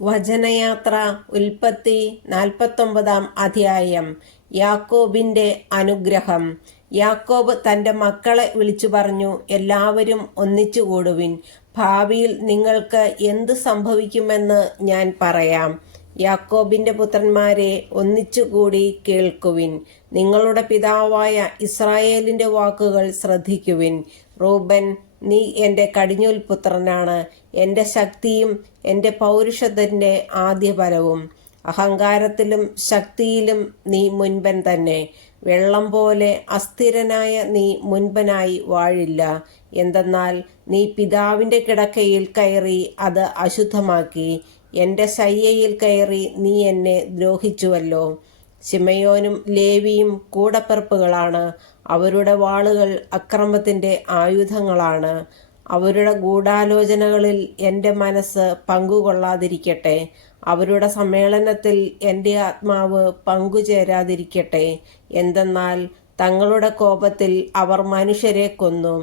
വചനയാത്ര ഉൽപ്പത്തി 49 അധ്യായം. യാക്കോബിന്റെ അനുഗ്രഹം. യാക്കോബ് തന്റെ മക്കളെ വിളിച്ചു പറഞ്ഞു, എല്ലാവരും ഒന്നിച്ചുകൂടുവിൻ. ഭാവിയിൽ നിങ്ങൾക്ക് എന്ത് സംഭവിക്കുമെന്ന് ഞാൻ പറയാം. യാക്കോബിന്റെ പുത്രന്മാരെ, ഒന്നിച്ചുകൂടി കേൾക്കുവിൻ. നിങ്ങളുടെ പിതാവായ ഇസ്രായേലിന്റെ വാക്കുകൾ ശ്രദ്ധിക്കുവിൻ. റൂബൻ, നീ എൻ്റെ കടിഞ്ഞൂൽ പുത്രനാണ്, എൻ്റെ ശക്തിയും എൻ്റെ പൗരുഷത്തിൻ്റെ ആദ്യഫലവും. അഹങ്കാരത്തിലും ശക്തിയിലും നീ മുൻപൻ തന്നെ. വെള്ളം പോലെ അസ്ഥിരനായ നീ മുൻപനായി വാഴില്ല. എന്തെന്നാൽ നീ പിതാവിൻ്റെ കിടക്കയിൽ കയറി അത് അശുദ്ധമാക്കി. എൻ്റെ ശയ്യയിൽ കയറി നീ എന്നെ ദ്രോഹിച്ചുവല്ലോ. ശിമയോനും ലേവിയും കൂടപ്പിറപ്പുകളാണ്. അവരുടെ വാളുകൾ അക്രമത്തിൻ്റെ ആയുധങ്ങളാണ്. അവരുടെ ഗൂഢാലോചനകളിൽ എൻ്റെ മനസ്സ് പങ്കുകൊള്ളാതിരിക്കട്ടെ. അവരുടെ സമ്മേളനത്തിൽ എൻ്റെ ആത്മാവ് പങ്കുചേരാതിരിക്കട്ടെ. എന്തെന്നാൽ തങ്ങളുടെ കോപത്തിൽ അവർ മനുഷ്യരെ കൊന്നു.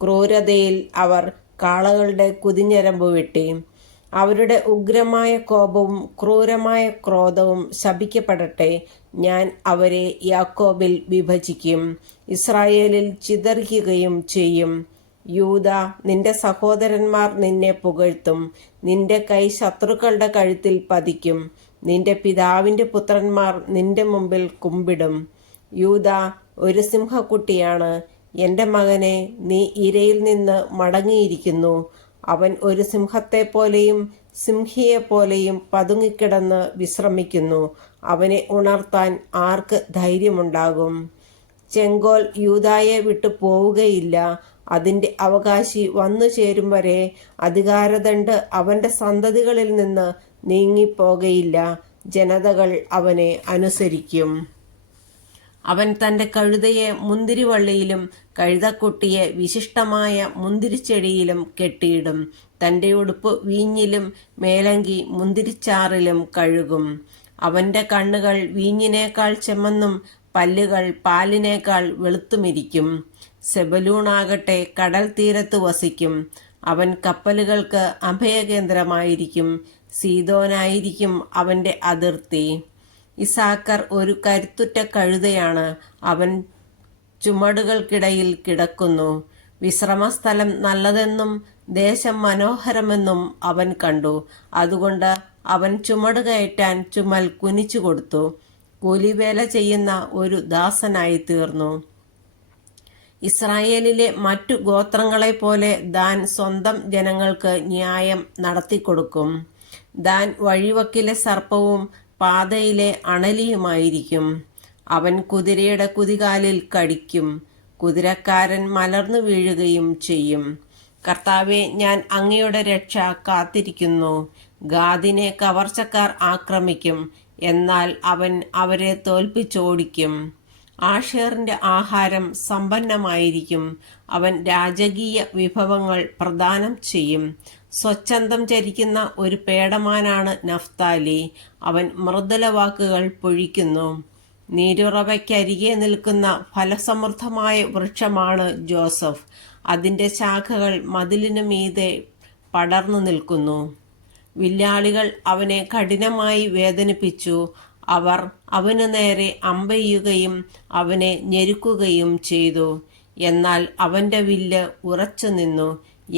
ക്രൂരതയിൽ അവർ കാളകളുടെ കുതിഞ്ഞരമ്പ് വെട്ടി. അവരുടെ ഉഗ്രമായ കോപവും ക്രൂരമായ ക്രോധവും ശപിക്കപ്പെടട്ടെ. ഞാൻ അവരെ യാക്കോബിൽ വിഭജിക്കും, ഇസ്രായേലിൽ ചിതറിക്കുകയും ചെയ്യും. യൂദ, നിന്റെ സഹോദരന്മാർ നിന്നെ പുകഴ്ത്തും. നിന്റെ കൈ ശത്രുക്കളുടെ കഴുത്തിൽ പതിക്കും. നിന്റെ പിതാവിൻ്റെ പുത്രന്മാർ നിന്റെ മുമ്പിൽ കുമ്പിടും. യൂദ ഒരു സിംഹക്കുട്ടിയാണ്. എൻ്റെ മകനെ, നീ ഇരയിൽ നിന്ന് മടങ്ങിയിരിക്കുന്നു. അവൻ ഒരു സിംഹത്തെപ്പോലെയും സിംഹിയെപ്പോലെയും പതുങ്ങിക്കിടന്ന് വിശ്രമിക്കുന്നു. അവനെ ഉണർത്താൻ ആർക്ക് ധൈര്യമുണ്ടാകും? ചെങ്കോൽ യൂദായെ വിട്ടു പോവുകയില്ല. അതിൻ്റെ അവകാശി വന്നു ചേരും വരെ അധികാരദണ്ഡ് അവൻ്റെ സന്തതികളിൽ നിന്ന് നീങ്ങിപ്പോകയില്ല. ജനതകൾ അവനെ അനുസരിക്കും. അവൻ തൻ്റെ കഴുതയെ മുന്തിരിവള്ളിയിലും കഴുതക്കുട്ടിയെ വിശിഷ്ടമായ മുന്തിരിച്ചെടിയിലും കെട്ടിയിടും. തൻ്റെ ഉടുപ്പ് വീഞ്ഞിലും മേലങ്കി മുന്തിരിച്ചാറിലും കഴുകും. അവൻ്റെ കണ്ണുകൾ വീഞ്ഞിനേക്കാൾ ചെമ്മന്നും പല്ലുകൾ പാലിനേക്കാൾ വെളുത്തുമിരിക്കും. സെബലൂണാകട്ടെ കടൽ തീരത്ത് വസിക്കും. അവൻ കപ്പലുകൾക്ക് അഭയകേന്ദ്രമായിരിക്കും. സീദോനായിരിക്കും അവൻ്റെ അതിർത്തി. ഇസാക്കർ ഒരു കരുത്തുറ്റ കഴുതയാണ്. അവൻ ചുമടുകൾക്കിടയിൽ കിടക്കുന്നു. വിശ്രമസ്ഥലം നല്ലതെന്നും ദേശം മനോഹരമെന്നും അവൻ കണ്ടു. അതുകൊണ്ട് അവൻ ചുമട് കയറ്റാൻ ചുമൽ കുനിച്ചു കൊടുത്തു. കൂലിവേല ചെയ്യുന്ന ഒരു ദാസനായി തീർന്നു. ഇസ്രായേലിലെ മറ്റു ഗോത്രങ്ങളെ പോലെ ദാൻ സ്വന്തം ജനങ്ങൾക്ക് ന്യായം നടത്തിക്കൊടുക്കും. ദാൻ വഴിവക്കിലെ സർപ്പവും പാതയിലെ അണലിയുമായിരിക്കും. അവൻ കുതിരയുടെ കുതികാലിൽ കടിക്കും. കുതിരക്കാരൻ മലർന്നു വീഴുകയും ചെയ്യും. കർത്താവെ, ഞാൻ അങ്ങയുടെ രക്ഷ കാത്തിരിക്കുന്നു. ഗാദിനെ കവർച്ചക്കാർ ആക്രമിക്കും, എന്നാൽ അവൻ അവരെ തോൽപ്പിച്ചോടിക്കും. ആഷേറിന്റെ ആഹാരം സമ്പന്നമായിരിക്കും. അവൻ രാജകീയ വിഭവങ്ങൾ പ്രദാനം ചെയ്യും. സ്വച്ഛന്തം ചരിക്കുന്ന ഒരു പേടമാനാണ് നഫ്താലി. അവൻ മൃദുല വാക്കുകൾ പൊഴിക്കുന്നു. നീരുറവയ്ക്കരികെ നിൽക്കുന്ന ഫലസമൃദ്ധമായ വൃക്ഷമാണ് ജോസഫ്. അതിൻ്റെ ശാഖകൾ മതിലിനു മീതെ പടർന്നു നിൽക്കുന്നു. വില്ലാളികൾ അവനെ കഠിനമായി വേദനിപ്പിച്ചു. അവർ അവനു നേരെ അമ്പെയ്യുകയും അവനെ ഞെരുക്കുകയും ചെയ്തു. എന്നാൽ അവൻ്റെ വില്ല് ഉറച്ചു നിന്നു.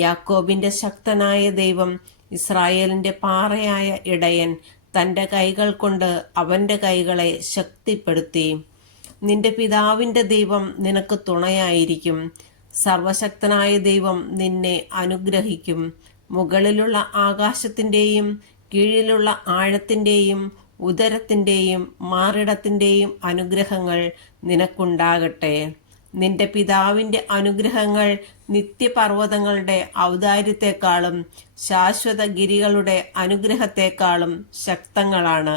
യാക്കോബിന്റെ ശക്തനായ ദൈവം, ഇസ്രായേലിന്റെ പാറയായ ഇടയൻ, തൻ്റെ കൈകൾ കൊണ്ട് അവൻ്റെ കൈകളെ ശക്തിപ്പെടുത്തി. നിന്റെ പിതാവിൻ്റെ ദൈവം നിനക്ക് തുണയായിരിക്കും. സർവശക്തനായ ദൈവം നിന്നെ അനുഗ്രഹിക്കും. മുകളിലുള്ള ആകാശത്തിൻ്റെയും കീഴിലുള്ള ആഴത്തിൻ്റെയും ഉദരത്തിൻ്റെയും മാറിടത്തിൻ്റെയും അനുഗ്രഹങ്ങൾ നിനക്കുണ്ടാകട്ടെ. നിന്റെ പിതാവിൻ്റെ അനുഗ്രഹങ്ങൾ നിത്യപർവ്വതങ്ങളുടെ ഔദാര്യത്തെക്കാളും ശാശ്വത ഗിരികളുടെ അനുഗ്രഹത്തെക്കാളും ശക്തങ്ങളാണ്.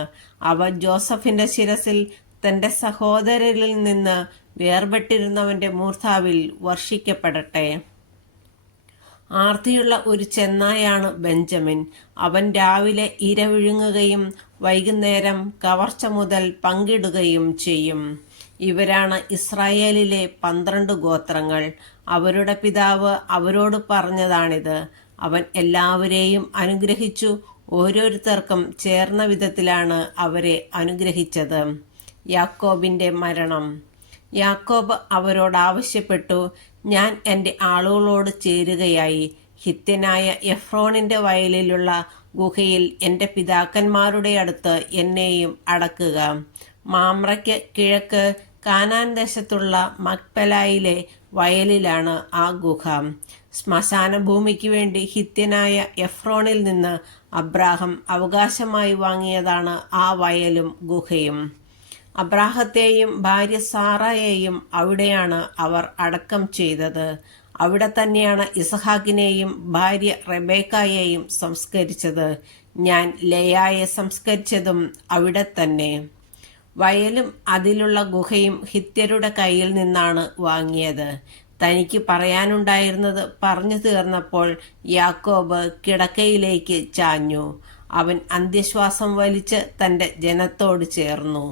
അവ ജോസഫിന്റെ ശിരസിൽ തൻ്റെ സഹോദരരിൽ നിന്ന് വേർപെട്ടിരുന്നവന്റെ മൂർധാവിൽ വർഷിക്കപ്പെടട്ടെ. ആർത്തിയുള്ള ഒരു ചെന്നായാണ് ബെഞ്ചമിൻ. അവൻ രാവിലെ ഇര വിഴുങ്ങുകയും വൈകുന്നേരം കവർച്ച മുതൽ പങ്കിടുകയും ചെയ്യും. ഇവരാണ് ഇസ്രായേലിലെ 12 ഗോത്രങ്ങൾ. അവരുടെ പിതാവ് അവരോട് പറഞ്ഞതാണിത്. അവൻ എല്ലാവരെയും അനുഗ്രഹിച്ചു. ഓരോരുത്തർക്കും ചേർന്ന വിധത്തിലാണ് അവരെ അനുഗ്രഹിച്ചത്. യാക്കോബിന്റെ മരണം. യാക്കോബ് അവരോട് ആവശ്യപ്പെട്ടു, ഞാൻ എൻ്റെ ആളുകളോട് ചേരുകയായി ഹിത്യനായ എഫ്രോണിന്റെ വയലിലുള്ള ഗുഹയിൽ എൻ്റെ പിതാക്കന്മാരുടെ അടുത്ത് എന്നെയും അടക്കുക. മാമ്രയ്ക്ക് കിഴക്ക് കാനാൻ ദേശത്തുള്ള മക്പെലായിലെ വയലിലാണ് ആ ഗുഹ. ശ്മശാന ഭൂമിക്ക് വേണ്ടി ഹിത്യനായ എഫ്രോണിൽ നിന്ന് അബ്രാഹം അവകാശമായി വാങ്ങിയതാണ് ആ വയലും ഗുഹയും. അബ്രാഹത്തെയും ഭാര്യ സാറായെയും അവിടെയാണ് അവർ അടക്കം ചെയ്തത്. അവിടെ തന്നെയാണ് ഇസഹാക്കിനെയും ഭാര്യ റെബേക്കായെയും സംസ്കരിച്ചത്. ഞാൻ ലേയായെ സംസ്കരിച്ചതും അവിടെ തന്നെ. വയലും അതിലുള്ള ഗുഹയും ഹിത്യരുടെ കയ്യിൽ നിന്നാണ് വാങ്ങിയത്. തനിക്ക് പറയാനുണ്ടായിരുന്നത് പറഞ്ഞു തീർന്നപ്പോൾ യാക്കോബ് കിടക്കയിലേക്ക് ചാഞ്ഞു. അവൻ അന്ത്യശ്വാസം വലിച്ച് തൻ്റെ ജനത്തോട് ചേർന്നു.